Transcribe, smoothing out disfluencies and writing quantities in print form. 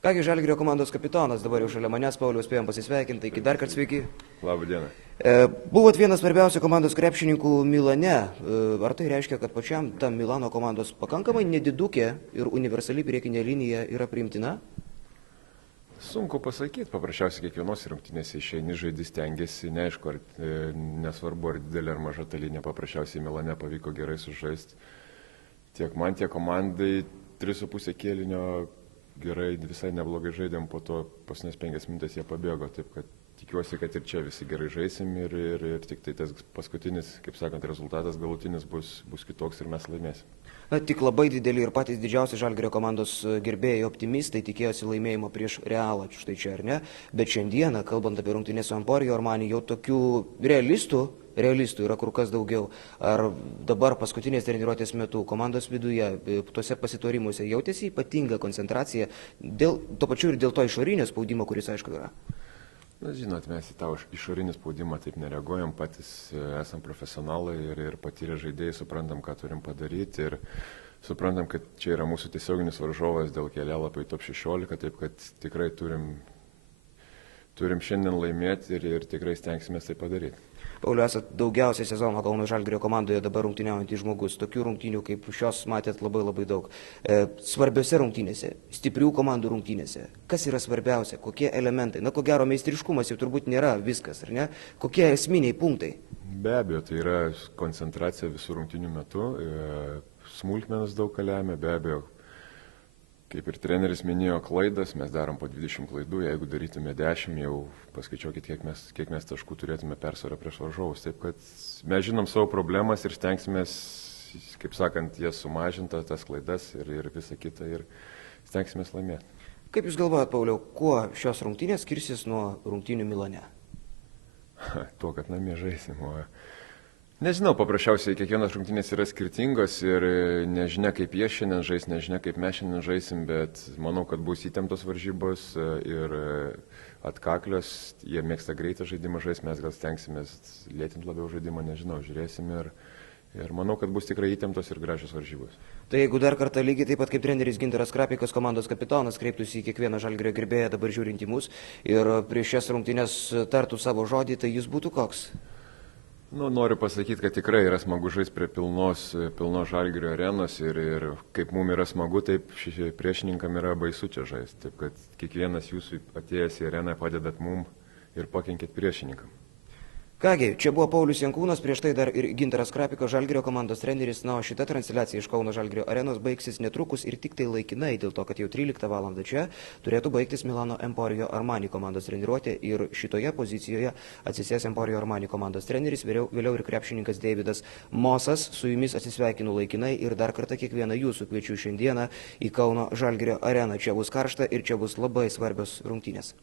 Kągi, Žalgirio komandos kapitonas, dabar jau šalia manęs, Pauliau, spėjom pasisveikinti, iki dar kartą sveiki. Labą dieną. Buvot vienas svarbiausių komandos krepšininkų Milane. Ar tai reiškia, kad pačiam ta Milano komandos pakankamai nedidukė ir universali priekinė linija yra priimtina? Sunku pasakyti, paprasčiausiai kiekvienos rungtynėse išeini, žaidži, stengiasi, neaišku, nesvarbu, ar didelė ar maža ta linija, paprasčiausiai Milane pavyko gerai sužaisti. Tiek man, tiek komandai 3,5 kėlinio gerai, visai neblogai žaidėm, po to paskutinės 5 minutės jie pabėgo, taip kad tikiuosi, kad ir čia visi gerai žaisim ir tik tai tas paskutinis, kaip sakant, rezultatas galutinis bus kitoks ir mes laimėsim. Tik labai dideli ir patys didžiausi Žalgirio komandos gerbėjai optimistai tikėjosi laimėjimo prieš Realą, štai čia ar ne, bet šiandieną, kalbant apie rungtynes su Emporio Armani, jau tokių realistų yra kur kas daugiau. Ar dabar paskutinės treniruotės metu komandos viduje, tuose pasitorimuose jautėsi ypatinga koncentracija, tuo pačiu ir dėl to išorinio spaudimo, kuris aišku yra? Na, žinot, mes į tą išorinį spaudimą taip nereaguojam, patys esam profesionalai ir patyrę žaidėjai, suprantam, ką turim padaryti ir suprantam, kad čia yra mūsų tiesioginis varžovas dėl kelialapio į top 16, taip kad tikrai turim šiandien laimėti ir tikrai stengsime tai padaryti. Pauliau, esat daugiausiai sezono Kauno Žalgirio komandoje dabar rungtyniaujantis žmogus. Tokių rungtynių kaip šios matėt labai daug. Svarbiose rungtynėse, stiprių komandų rungtynėse, kas yra svarbiausia, kokie elementai? Na, ko gero, meistriškumas jau turbūt nėra viskas, ar ne? Kokie esminiai punktai? Be abejo, tai yra koncentracija visų rungtynių metu, smulkmenas daug ką lemia, be abejo. Kaip ir treneris minėjo, klaidas, mes darom po 20 klaidų, jeigu darytume 10, jau paskaičiuokit, kiek mes taškų turėtume persvarą prieš varžovus. Taip kad mes žinom savo problemas ir stengsimės, kaip sakant, jas sumažinti, tas klaidas ir visą kitą ir stengsimės laimėti. Kaip Jūs galvojat, Pauliau, kuo šios rungtynės skirsis nuo rungtynių Milane? Tuo, kad namie žaisim. Nežinau, paprasčiausiai kiekvienas rungtynės yra skirtingos ir nežinia, kaip jie šiandien žais, nežinia, kaip mes šiandien žaisim, bet manau, kad bus įtemptos varžybos ir atkaklios, jie mėgsta greitą žaidimą žais, mes gal stengsimės lėtinti labiau žaidimą, nežinau, žiūrėsim ir manau, kad bus tikrai įtemptos ir gražios varžybos. Tai jeigu dar kartą lygiai taip pat kaip treneris Gintaras Krapikas, komandos kapitonas, kreiptųsi į kiekvieną Žalgirio gerbėją dabar žiūrint į mus ir prieš šias rungtynes tartų savo žodį, tai jis būtų koks? Noriu pasakyti, kad tikrai yra smagu žaisti prie pilnos Žalgirio arenos ir kaip mums yra smagu, taip priešininkam yra baisu čia žaisti. Taip kad kiekvienas jūsų atėjęs į areną padedat mums ir pakenkit priešininkam. Kągi, čia buvo Paulius Jankūnas, prieš tai dar ir Gintaras Krapikas, Žalgirio komandos treneris. Na, o šita transliacija iš Kauno Žalgirio arenos baigsis netrukus ir tik tai laikinai, dėl to, kad jau 13 val. Čia turėtų baigtis Milano Emporio Armani komandos treniruotė ir šitoje pozicijoje atsisės Emporio Armani komandos treneris, vėliau ir krepšininkas Deividas Mosas. Su jumis atsisveikinu laikinai ir dar kartą kiekvieną jūsų kviečiu šiandieną į Kauno Žalgirio areną. Čia bus karšta ir čia bus labai svarbios rungtynės.